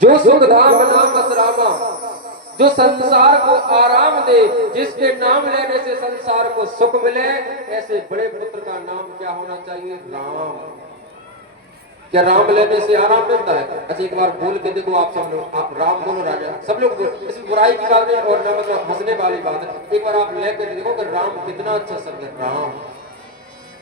जो सुख धाम नाम बस रामा, जो संसार को आराम दे, जिसके नाम लेने से संसार को सुख मिले, ऐसे बड़े पुत्र का नाम क्या होना चाहिए? राम। क्या राम लेने से आराम मिलता है? अच्छा एक बार बोल के देखो आप सब लोग, आप राम बोलो राजा, सब लोग। इसमें बुराई की बात है और न मतलब हंसने वाली बात है। एक बार आप लेकर देखो कि राम कितना अच्छा शब्द है, राम।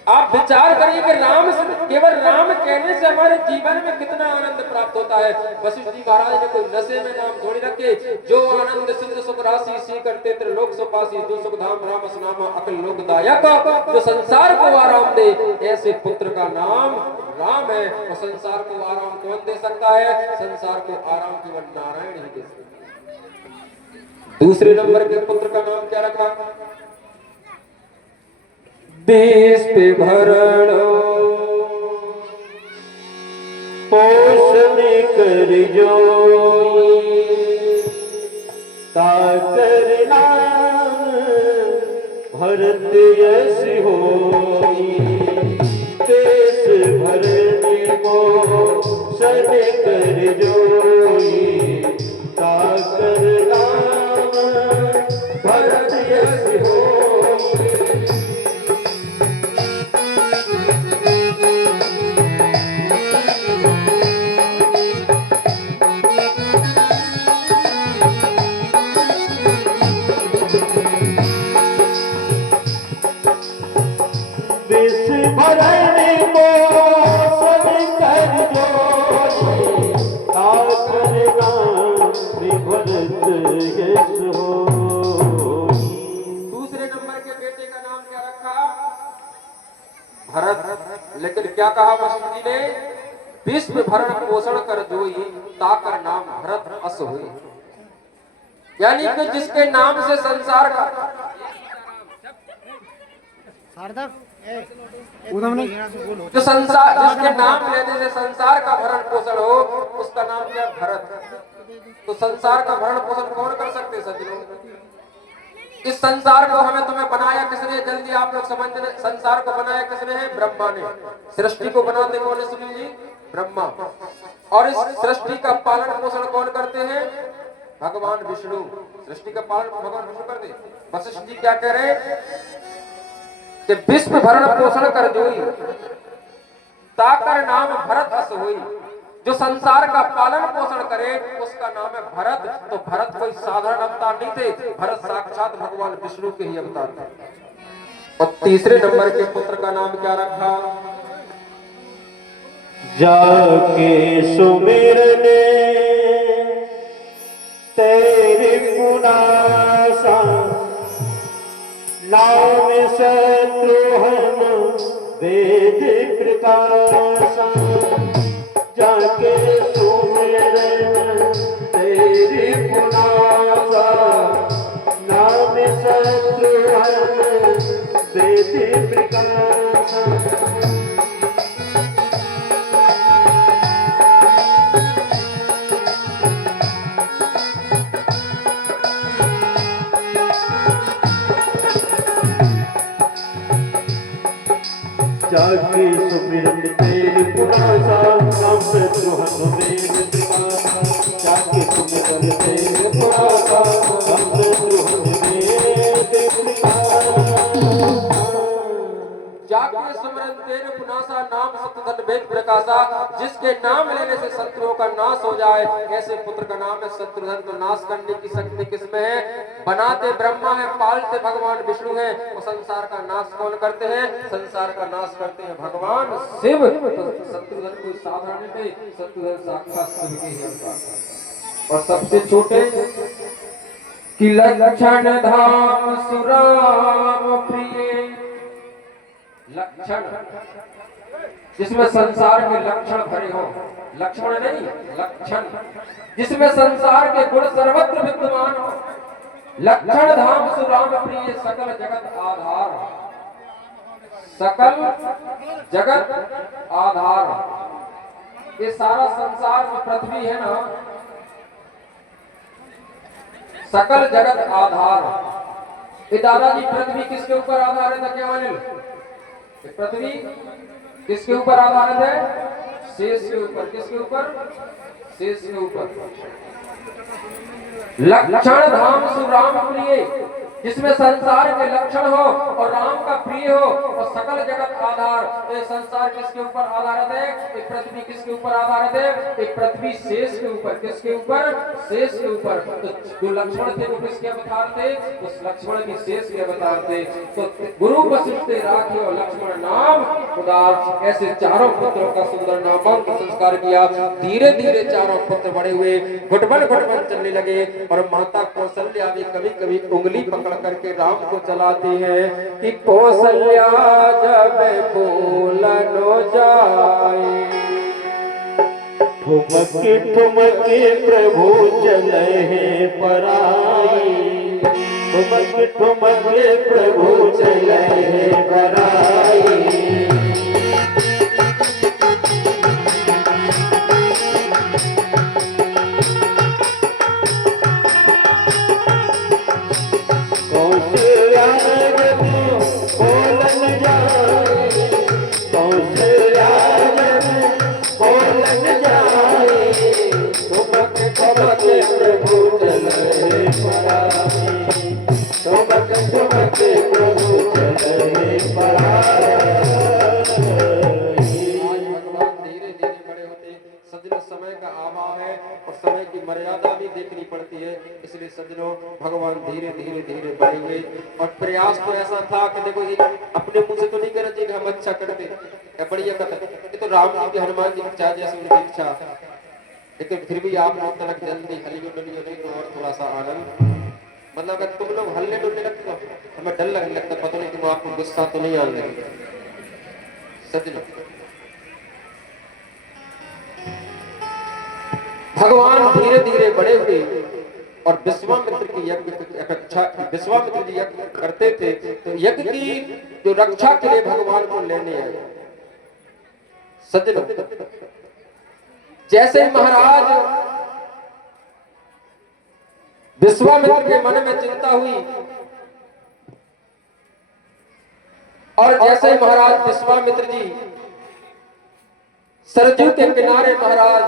आप विचार करिए कि राम, केवल राम कहने से हमारे जीवन में कितना आनंद प्राप्त होता है। वशिष्ठ जी महाराज ने कोई नशे में नाम थोड़ी रखे। जो आनंद सिंधु सुख राशि सी करते त्रिलोक सुपासी, जो सुख धाम राम नाम अकल लोकदायक, जो संसार को आराम दे, ऐसे पुत्र का नाम राम है। और संसार को आराम कौन दे सकता है? संसार को आराम केवल नारायण ही दे सकता है। दूसरे नंबर के पुत्र का नाम क्या रखा? देश पे भरणो पोषण कर जोई, ताकर नाम भरत यश होई। देश भरने पोषण कर जोई, ताकर नाम भरत यश होई। लेकिन क्या कहा वशिष्ठ जी ने? विश्व भरण पोषण कर जोई, ताकर नाम भरत अस हुई। यानी कि जिसके नाम से संसार का जो संसार, जिसके नाम लेने से संसार का भरण पोषण हो, उसका नाम क्या? भरत। तो संसार का भरण पोषण कौन कर सकते सज्जनों? इस संसार को हमें तुम्हें बनाया किसने? जल्दी आप लोग समझ लें। संसार को बनाया किसने है? ब्रह्मा ने। सृष्टि को बनाते कौन है सुनील जी? ब्रह्मा। और इस सृष्टि का पालन पोषण कौन करते हैं? भगवान विष्णु। सृष्टि का पालन भगवान विष्णु करते। वशिष्ठ जी क्या कह रहे हैं कि विश्व भरण पोषण कर जोई, ताकर नाम भरत अस हुई। जो संसार का पालन पोषण करे उसका नाम है भरत। तो भरत कोई साधारण अवतार नहीं थे, भरत साक्षात भगवान विष्णु के ही अवतार थे। और तीसरे नंबर के पुत्र का नाम क्या रखा? जाके सुमिरने तेरे पुनासा, नाम शत्रुहन वेद प्रकाशा। जाके सुमिरन तेरी पुनासा, नाम शत्रुहन वेद प्रकाशा। जाके सुमिरन तेरी पुनासा, नाम शत्रुहन वेद प्रकाशा। जाके सुमिरन जाके सिमरन तेरे पुनासा नाम सतधन वेद प्रकाशा, जिसके नाम लेने से शत्रुओं का नाश हो जाए, ऐसे पुत्र का नाम है शत्रुधन। तो नाश करने की शक्ति किसमें है? बनाते ब्रह्मा है, पालते भगवान विष्णु है, और संसार का नाश कौन करते हैं? संसार का नाश करते हैं भगवान शिव। तो शत्रुधन कोई साधारण नहीं, शत्रुधन साक्षात शिव के ही अवतार। और सबसे छोटे कि लक्षण धाम सुराम प्रिय, लक्षण जिसमें संसार के लक्षण भरे हो, लक्ष्मण नहीं लक्षण, जिसमें संसार के गुण सर्वत्र विद्यमान हो। लक्षण धाम सुराम प्रिय, सकल जगत आधार, सकल जगत आधार। ये सारा संसार में पृथ्वी है ना, सकल जगत आधार। ये दादाजी पृथ्वी किसके ऊपर आधारित है? क्या अनिल, पृथ्वी किसके ऊपर आधारित है? शेष के ऊपर। किसके ऊपर? शेष के ऊपर। लक्षण धाम सुराम प्रिय, जिसमें संसार के लक्षण हो और राम का प्रिय हो, और सकल जगत आधार। ये संसार किसके ऊपर आधारित है? ये पृथ्वी किसके ऊपर आधारित है? ये पृथ्वी शेष के ऊपर। किसके ऊपर? शेष के ऊपर। तो जो लक्ष्मण थे वो किसके अवतार थे? उस लक्ष्मण की शेष के अवतार थे। तो गुरु वशिष्ठ राखी और लक्ष्मण नाम उदार, ऐसे चारों पुत्रों का सुंदर नामांकन संस्कार किया। धीरे धीरे चारों पुत्र बड़े हुए, घुटमन घुटमन चलने लगे, और माता कौशल्या भी कभी कभी उंगली पकड़ करके राम को चलाती है कि कौशल्या जब बोलनो जाए, ठुमके ठुमके प्रभु चले पराई, ठुमके ठुमके प्रभु चले पराई। इसलिए सज्जनों भगवान धीरे धीरे धीरे बढ़े हुए, और प्रयास तो ऐसा था कि देखो जी अपने मुंह से तो नहीं कहना चाहिए कि हम अच्छा करते या बढ़िया करते, ये तो राम जी के हनुमान जी की इच्छा जैसे उनकी इच्छा, लेकिन फिर भी आप लोग तक जल्दी हलियो डलियो नहीं तो और थोड़ा सा आनंद, मतलब अगर तुम लोग हल्ले डुलने लगते हो हमें डर लगने लगता, पता नहीं तुम आपको गुस्सा तो नहीं आने लगेगा। सज्जनों भगवान धीरे धीरे बड़े हुए, और विश्वामित्र की यज्ञ रक्षा, विश्वामित्र जी यज्ञ करते थे, तो यज्ञ की जो रक्षा के लिए भगवान को लेने आए। सज्जनों जैसे महाराज विश्वामित्र के मन में चिंता हुई, और जैसे महाराज विश्वामित्र जी सरजू के किनारे महाराज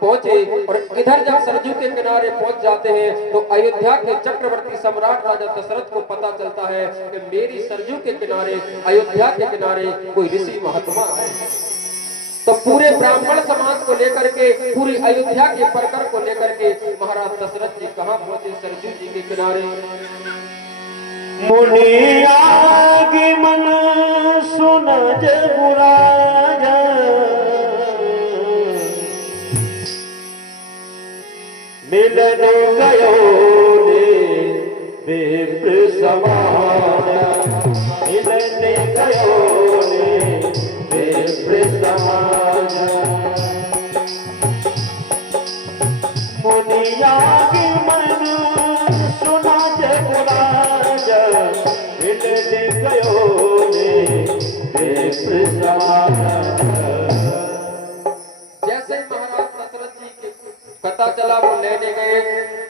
पहुंचे, और इधर जब सरजू के किनारे पहुंच जाते हैं तो अयोध्या के चक्रवर्ती सम्राट राजा दशरथ को पता चलता है कि मेरी सरजू के किनारे, अयोध्या के किनारे कोई ऋषि महात्मा है। तो पूरे ब्राह्मण समाज को लेकर के, पूरी अयोध्या के परकर को लेकर के महाराज दशरथ जी कहाँ पहुंचे? सरजू जी के किनारे। मुनि आगमन सुन जगुराजा, मिलन गयो ने विप्र समाजा, मिलन गयो ने विप्र समाजा। मुनि आगमन सुना जगुराजा, मिलन गयो ने विप्र समाजा। जैसे महाराज दशरथ जी के पता चला वो लेने गए,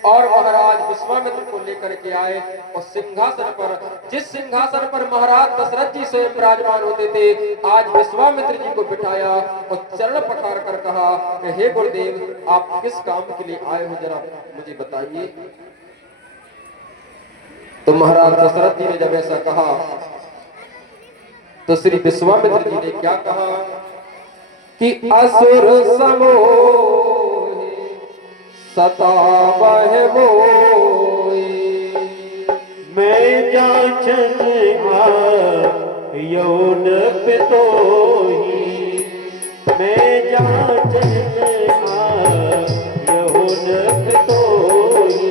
और महाराज विश्वामित्र को लेकर के आए और सिंहासन पर, जिस सिंहासन पर महाराज दशरथ जी स्वयं विराजमान होते थे, आज विश्वामित्र जी को बिठाया और चरण पखार कर कहा कि हे गुरुदेव, आप किस काम के लिए आए हो, जरा मुझे बताइए। तो महाराज दशरथ जी ने जब ऐसा कहा तो श्री विश्वामित्र जी ने क्या कहा कि असुर समोह सतावह मोहि, मैं जाचन यौन पितोहि, मैं जाचन यौन पितोहि।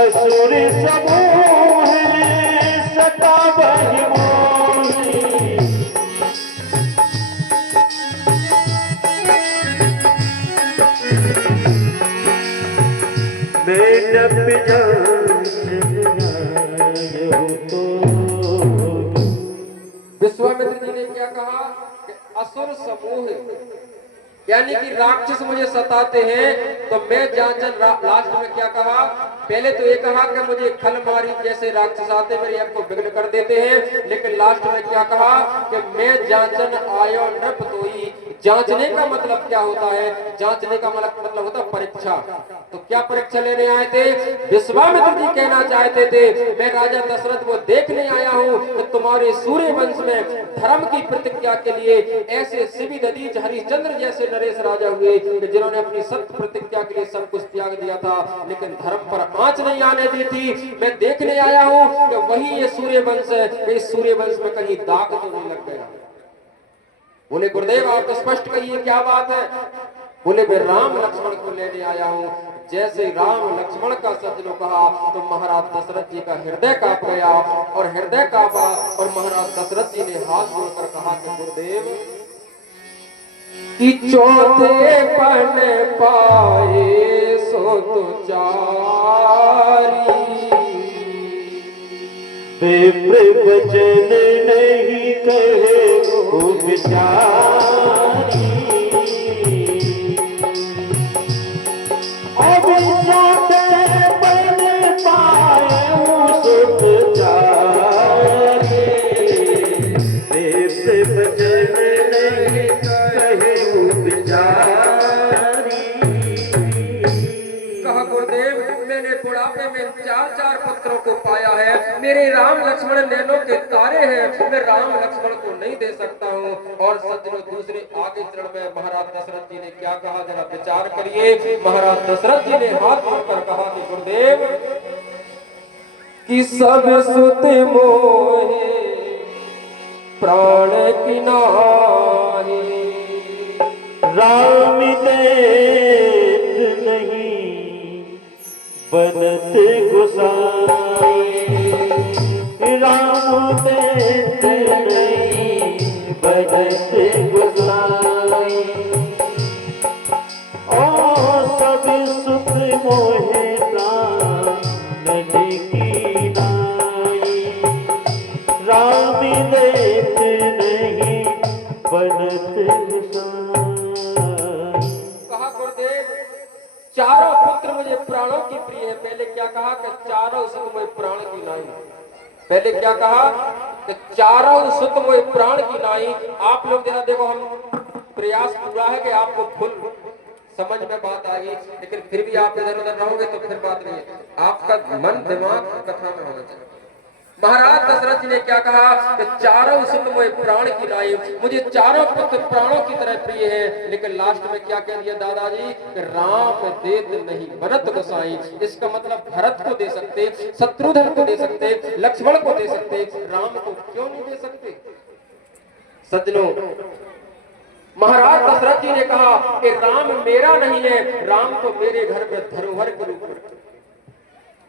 असुर समूह सतावहि मोहि, मैं नप तो। विश्वामित्र जी ने क्या कहा कि असुर समूह यानी कि राक्षस मुझे सताते हैं, तो मैं जांचन लास्ट में क्या कहा, पहले तो ये कहा कि मुझे खलमारी जैसे राक्षस आते मेरे यज्ञ को विघ्न कर देते हैं, लेकिन लास्ट में क्या कहा कि मैं जांचन आयो नृप तोई। जांचने का मतलब क्या होता है, जांचने का मतलब होता है परीक्षा। तो क्या परीक्षा लेने आए थे विश्वामित्र जी, कहना चाहते थे मैं राजा दशरथ को देखने आया हूँ कि तुम्हारे सूर्य वंश में धर्म की प्रतिज्ञा के लिए ऐसे शिवी दधीच हरिश्चंद्र जैसे नरेश राजा हुए कि जिन्होंने अपनी सत्य प्रतिज्ञा के लिए सब कुछ त्याग दिया था, लेकिन धर्म पर आंच नहीं आने दी थी। मैं देखने आया हूँ कि वही ये सूर्य वंश है, इस सूर्य वंश में कहीं दाग तो नहीं लग गया। बोले गुरुदेव आप तो स्पष्ट कहिए क्या बात है। बोले मैं राम लक्ष्मण को लेने आया हूँ। जैसे राम लक्ष्मण का सज्जनों कहा तो महाराज दशरथ जी का हृदय कांप गया, और हृदय कांपा और महाराज दशरथ जी ने हाथ जोड़कर कहा कि गुरुदेव कि चौथे पन पाए सो तो चारी, विप्र वचन नहीं कहे विचारी, अब चौथे पन पाए सुत चारी, विप्र वचन नहीं कहे विचारी। कहा गुरुदेव मैंने बुढ़ापे में 4 पुत्रों को पाया है, मेरे राम लक्ष्मण नैनों के तारे हैं, मैं राम लक्ष्मण को नहीं दे सकता हूँ। और सज्जनों दूसरे आगे चरण में महाराज दशरथ जी ने क्या कहा, जरा विचार करिए। महाराज दशरथ जी ने हाथ जोड़कर कहा कि गुरुदेव कि सब सुत मोहे प्राण की नाहि, राम देत नहीं बनत गुसाई, राम देत नहीं बनत गुसाई, और सब सुख मोहे प्राण की नाई, राम देत नहीं बनत गुसाई। कहा गुरुदेव चारों पुत्र मुझे प्राणों की प्रिय है। पहले क्या कहा कि चारों सुत मोहि प्राण की नाई, पहले क्या कहा कि चारों सुत मोहि प्राण की नाई। आप लोग जरा देखो, हम प्रयास पूरा है कि आपको फुल समझ में बात आ गई, लेकिन फिर भी आप इधर उधर रहोगे तो फिर बात नहीं है। आपका मन दिमाग कथा में होना चाहिए। महाराज दशरथ जी ने क्या कहा कि चारों सुत मोहि प्राण की नाई, मुझे चारों पुत्र प्राणों की तरह प्रिय है। लेकिन लास्ट में क्या कह दिया दादाजी कि राम देत नहीं बनत गोसाई। इसका मतलब भरत को दे सकते, शत्रुघ्न को दे सकते, लक्ष्मण को दे सकते, राम को क्यों नहीं दे सकते। सज्जनों महाराज दशरथ जी ने कहा कि राम मेरा नहीं है, राम तो मेरे घर में धरोहर के रूप में,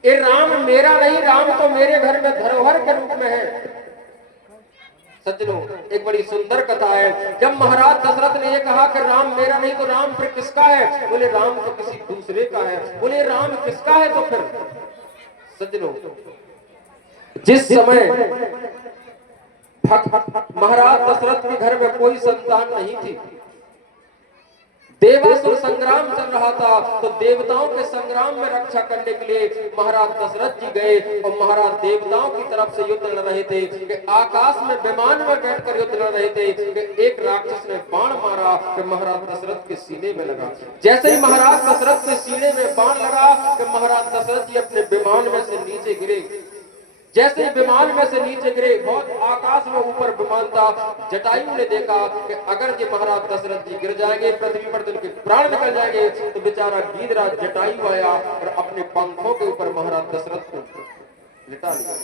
ये राम मेरा नहीं, राम तो मेरे घर में धरोहर के रूप में है। सज्जनों एक बड़ी सुंदर कथा है। जब महाराज दशरथ ने ये कहा कि राम मेरा नहीं तो राम फिर किसका है, बोले राम तो किसी दूसरे का है। बोले राम किसका है तो फिर। सज्जनों जिस समय महाराज दशरथ के घर में कोई संतान नहीं थी। देवासुर संग्राम चल रहा था, तो देवताओं के संग्राम में रक्षा करने के लिए महाराज दशरथ जी गए और महाराज देवताओं की तरफ से युद्ध लड़ रहे थे कि आकाश में विमान में बैठकर युद्ध लड़ रहे थे कि एक राक्षस ने बाण मारा कि महाराज दशरथ के सीने में लगा। जैसे ही महाराज दशरथ के सीने में बाण लगा कि महाराज दशरथ जी अपने विमान में से नीचे गिरे। जैसे विमान में से नीचे गिरे, बहुत आकाश में ऊपर विमान था, जटायु ने देखा कि अगर ये महाराज दशरथ जी गिर जाएंगे, पृथ्वी पर उनके प्राण निकल जाएंगे, तो बेचारा गीधराज जटायु आया और अपने पंखों के ऊपर महाराज दशरथ को लिटा लिया।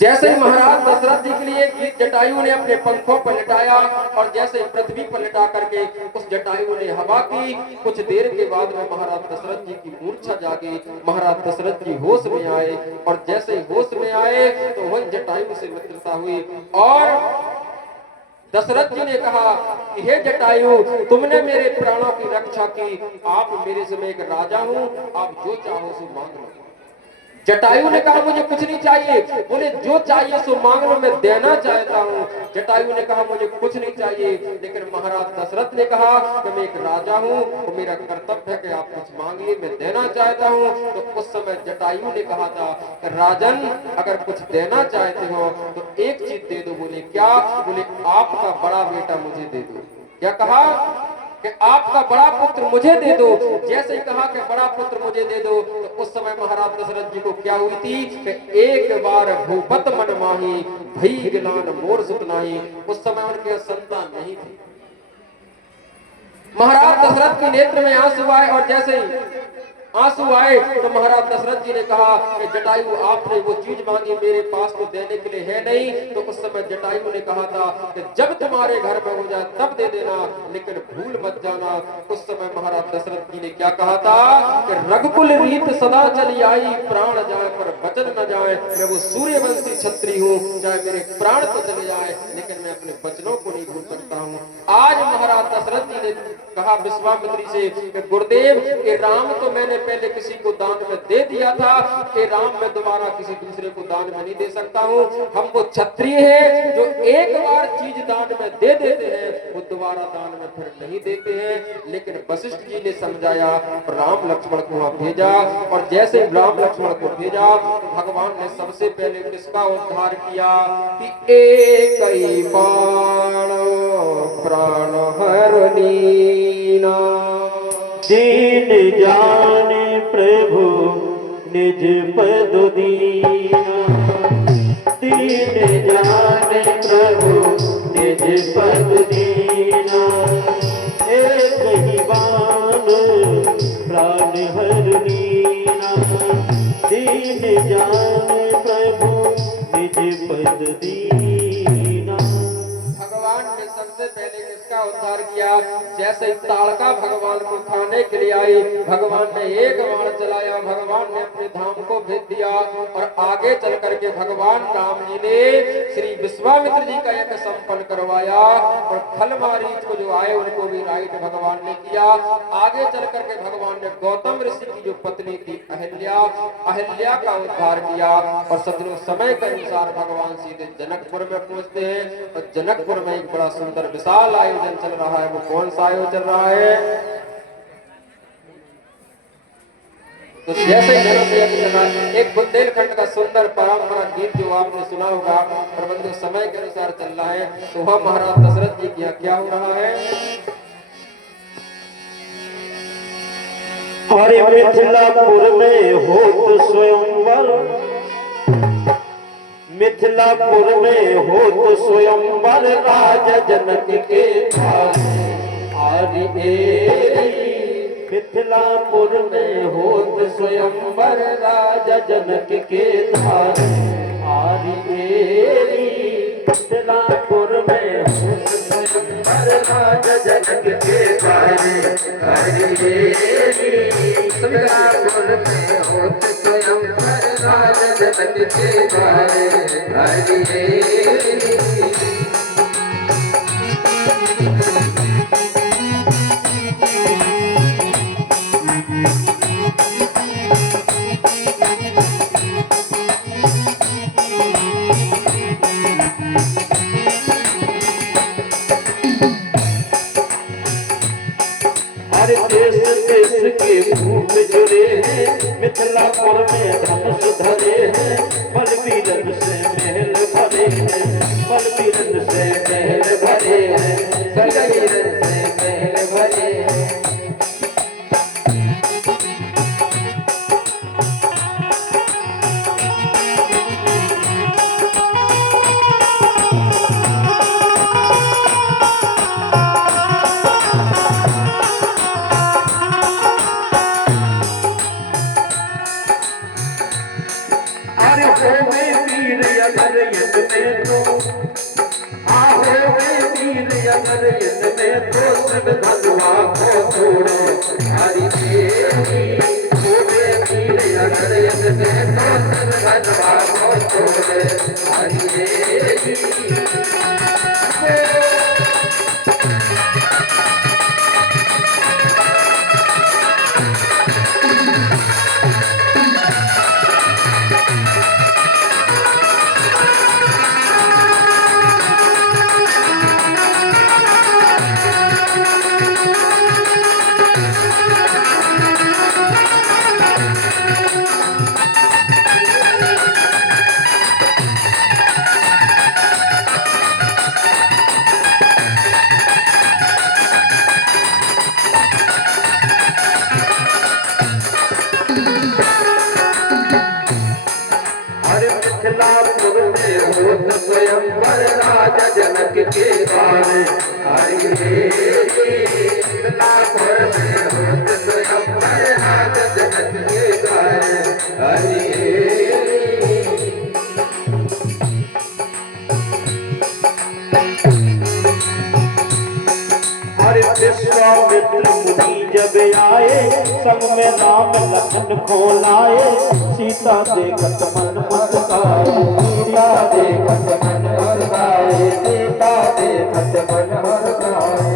जैसे ही महाराज दशरथ जी के लिए जटायु ने अपने पंखों पर लिटाया और जैसे पृथ्वी पर लिटा करके उस जटायु ने हवा की, कुछ देर के बाद में महाराज दशरथ जी की मूर्छा जागी। महाराज दशरथ जी होश में आए और जैसे होश में आए तो वह जटायु से मित्रता हुई और दशरथ जी ने कहा कि हे जटायु, तुमने मेरे प्राणों की रक्षा की, आप मेरे समय एक राजा हूं, आप जो चाहो सो मांग लो। जटायु ने कहा मुझे कुछ नहीं चाहिए। बोले जो चाहिए सो मांग लो, मैं देना चाहता हूँ। जटायु ने कहा मुझे कुछ नहीं चाहिए, लेकिन महाराज दशरथ ने कहा कि मैं एक राजा हूँ तो मेरा कर्तव्य है कि आप कुछ मांगिए, मैं देना चाहता हूँ। तो उस समय जटायु ने कहा था कि राजन, अगर कुछ देना चाहते हो तो एक चीज दे दो। बोले क्या? बोले आपका बड़ा बेटा मुझे दे दो। क्या कहा? कि आपका बड़ा पुत्र मुझे दे दो। जैसे ही कहा कि बड़ा पुत्र मुझे दे दो, तो उस समय महाराज दशरथ जी को क्या हुई थी कि एक बार भूपत मन माही भई गिलान मोर सुत नाही। उस समय उनके संतान नहीं थी। महाराज दशरथ के नेत्र में आंसू आए और जैसे ही आंसू आए तो महाराज दशरथ जी ने कहा कि जटायु, आपने वो चीज मांगी मेरे पास तो देने के लिए है नहीं। तो उस समय जटायु ने कहा था कि जब तुम्हारे घर में हो जाए तब दे देना, लेकिन भूल मत जाना। उस समय महाराज दशरथ जी ने क्या कहा था कि रघुकुल रीत सदा चली आई, प्राण जाए पर वचन न जाए। मैं वो सूर्यवंशी क्षत्रिय हूँ, चाहे मेरे प्राण तो चले जाए लेकिन मैं अपने वचनों को नहीं भूल सकता हूँ। आज महाराज दशरथ जी ने कहा विश्वामित्री से कि गुरुदेव, के राम तो मैंने पहले किसी को दान में दे दिया था, कि राम मैं दोबारा किसी दूसरे को दान में नहीं दे सकता हूँ। हम वो क्षत्रिय है जो एक बार चीज दान में दे देते हैं, वो दोबारा दान में फिर नहीं देते हैं। लेकिन वशिष्ठ जी ने समझाया, राम लक्ष्मण को वहां भेजा और जैसे राम लक्ष्मण को भेजा तो भगवान ने सबसे पहले किसका उद्धार किया कि एक ही बाण प्राण हरणीना। दीन जाने प्रभु निज पद दीना, दीन जाने प्रभु निज पद दीना। एक ही बाण प्राण हरणीना, दीन जाने प्रभु निज पद दीना। भगवान ने सबसे पहले किसका उद्धार किया? जैसे ताड़का भगवान को खाने के लिए आई, भगवान ने एक बाण चलाया, भगवान ने अपने धाम को भेज दिया और आगे चल करके भगवान राम जी ने श्री विश्वामित्र जी का यज्ञ संपन्न करवाया और खलमारीच को जो आए उनको भी राइट भगवान ने किया। आगे चल करके भगवान ने गौतम ऋषि की जो पत्नी थी अहिल्या का उद्धार किया और सदियों समय के अनुसार भगवान सीधे जनकपुर में पहुंचते हैं और जनकपुर में एक बड़ा सुंदर विशाल आयोजन चल रहा है। वो कौन सा आयोजन चल रहा है? तो जैसे एक बुंदेलखंड का सुंदर परंपरा गीत जो आपने सुना होगा, प्रबंध समय के अनुसार चल रहा है। तो वह महाराज दशरथ जी की क्या हो रहा है? अरे मिथिलापुर में होत स्वयंवर, मिथिलापुर में होत स्वयंवर, राजा जनक के मिथिलापुर में होत स्वयंवर, राजा जनक के धार आरी एरी। मिथिलापुर में होत स्वयंवर, राजा जनक के धार आरी एरी। मिथिलापुर में होत स्वयंवर, राजा जनक के धार आरी एरी। के भूत जुड़े हैं, मिथिलापुर में धनुष धरे हैं, बलबीरन से महल भरे हैं, बलबीरन से महल भरे हैं, बलबीरन से महल भरे हैं। अरे होवे वीर अगर यद में तो, होवे वीर अगर यद में तो, सब धनुआ को छोड़ो हरि देवी। होवे वीर अगर यद में तो, सब धनुआ को छोड़ो हरि देवी। मिथिलापुर में होत स्वयंवर राजा जनक के द्वारे हरि मिथिलापुर में होत स्वयंवर राजा जनक के द्वारे हरि। विश्वामित्र मुनि जब आए, संग में राम लखन को लाए, सीता देखत मन मुस्काए, सीता देखत मन मुस्काए, सीता देखत मन मुस्काए।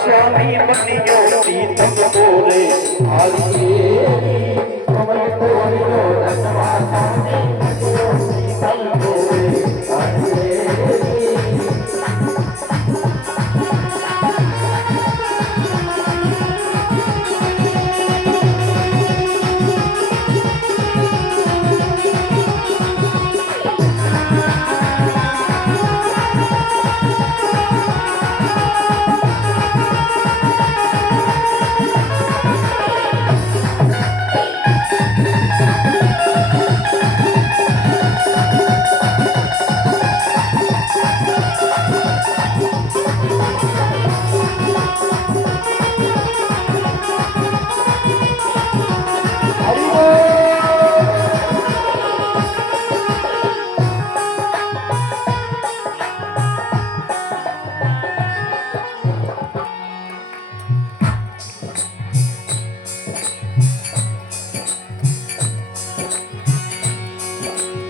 स्वामी बनियो प्रीतम बोले हरि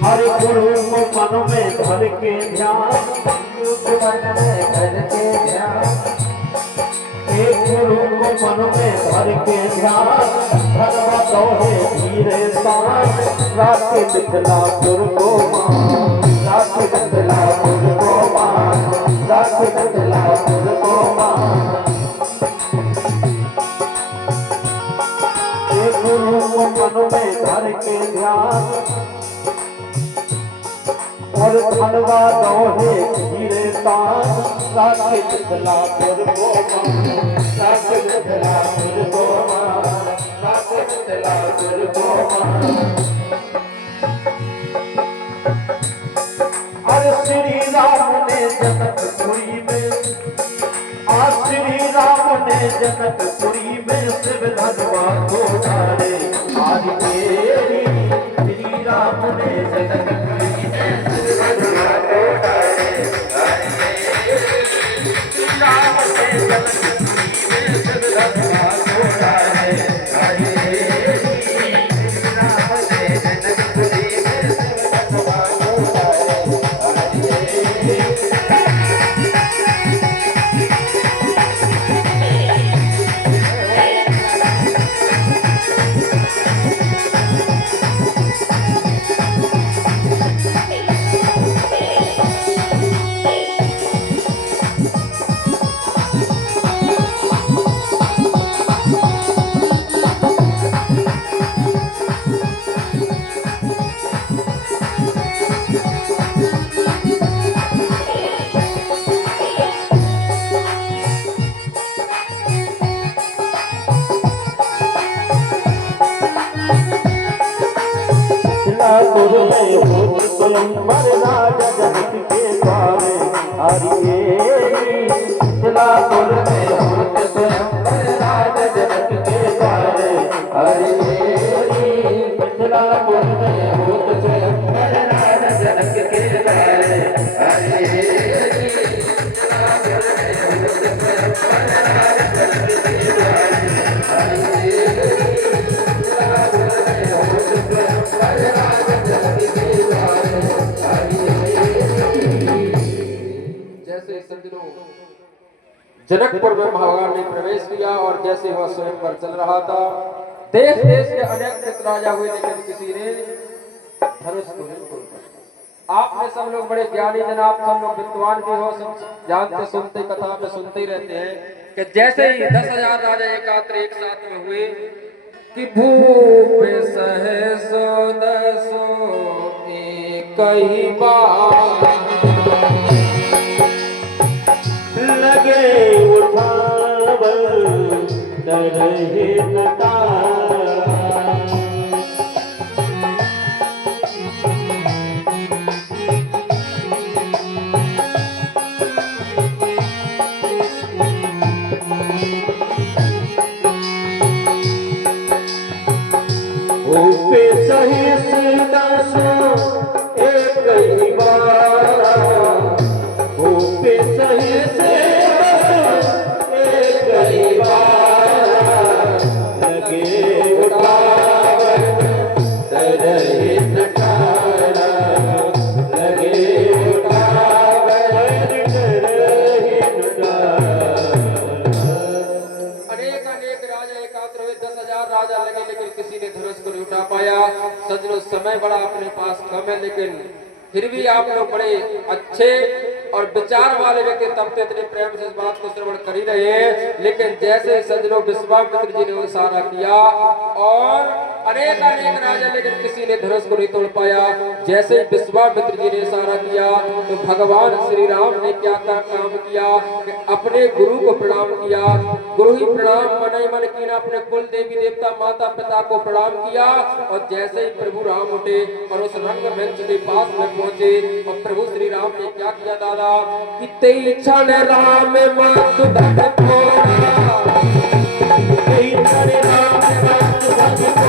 हर गुरु को मन में धर के ध्यान, मन में धर के ध्यान, एक गुरु को मन में धर के ध्यान, धर्म दोहे धीरे सांस, राखी मिथिलापुर को मान, राखी मिथिलापुर को मान, राखी मिथिलापुर को मान। एक गुरु को मन में धर के ध्यान, और धनवा दोहे धीरे तान, राखी मिथिलापुर को मान, राखी मिथिलापुर को मान, राखी मिथिलापुर को मान। अरे श्री राम ने जनकपुरी में, श्री राम ने जनकपुरी में शिव धनवा को डाले हरि तेरी। श्री राम ने जनकपुरी में शिव धनवा को डाले हरि तेरी। श्री राम ने जनकपुरी में शिव धनवा को डाले हरि तेरी। श्री राम ने जनकपुरी में शिव धनवा को डाले हरि तेरी। मिथिलापुर में होत स्वयंवर राजा जनक के द्वारे हरिकेरी मिथिलापुर में होत स्वयंवर राजा जनक के द्वारे हरिकेरी मिथिलापुर में होत स्वयंवर राजा जनक के द्वारे हरिकेरी मिथिलापुर में होत स्वयंवर राजा जनक के द्वारे हरिकेरी जैसे सज्जनों जनकपुर में भगवान ने प्रवेश किया और जैसे वह स्वयंवर चल रहा था, देश देश के अनेक चित्र राजा हुए, लेकिन किसी ने धनुष को नहीं तोड़ा। आपने सब लोग बड़े ज्ञानी जनाब, सब लोग विद्वान भी हो, सब जानते सुनते कथा में सुनते ही रहते हैं कि जैसे ही 10,000 राजा एकात्र एक साथ में हुए कि भूप सहसो दसो एक ही बार लगे उठावल तरहे नटारा भूपे सहित दसो एक ही बारा भूपे सहित एक ही बारा लगे उठावल तरहे नटारा लगे उठावल तरहे नटारा। अनेक अनेक राजा एकात्र हुए, 10,000 राजा लगे, लेकिन किसी ने धनुष को नहीं उठा पाया। सज्जनों समय बड़ा अपने पास कम है, लेकिन फिर भी आप लोग बड़े अच्छे और विचार वाले व्यक्ति तब तो इतने प्रेम से इस बात को श्रवण कर ही रहे हैं। लेकिन जैसे सज्जनों विश्वामित्र जी ने इशारा किया और अनेक अनेक राजा, लेकिन किसी ने धनुष को नहीं तोड़ पाया। जैसे ही विश्वामित्र जी ने इशारा किया तो भगवान श्री राम ने क्या काम किया कि अपने गुरु को प्रणाम किया। गुरु ही प्रणाम मन ही मन कीना, अपने कुल देवी देवता माता पिता को प्रणाम किया। और जैसे ही प्रभु राम उठे और उस रंग मंच के पास में पहुंचे और प्रभु श्री राम ने क्या किया दादा कि तेई क्षण राम मातु धन थोड़ा, तेई क्षण राम मातु धन